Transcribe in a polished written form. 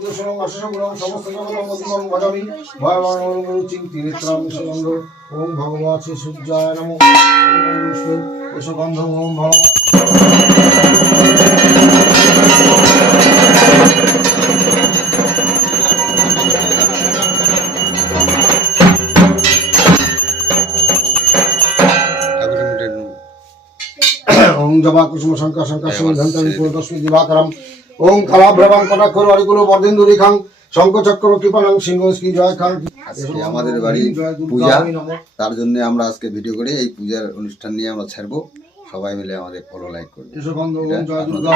পুজোসনং অশোকগুণং সমস্ত জগৎ মধুমং ভজামি ভয়াবহং রুচিং ত্রিনেত্রাং সুগন্ধ ওম ভগবতে সূর্যায় নমঃ ওম বিষ্ণু সুগন্ধ ওম ভগবতে ओम जबा कुसुम शंकर शंकर सिंह धंतरि पुरतस्मि दिवाकरम ओम कलाभ्रवं कटाक्षर हरिकुल बर्धेन्दुरेखां शंख चक्र कृपाणं सिंहस्की जय खां। আজকে আমাদের বাড়ি পূজা, তার জন্য আমরা আজকে ভিডিও করে এই পূজার অনুষ্ঠান নিয়ে আমরা ছাড়বো। সবাই মিলে আমাদের ফলো লাইক করবে। जय दुर्गा।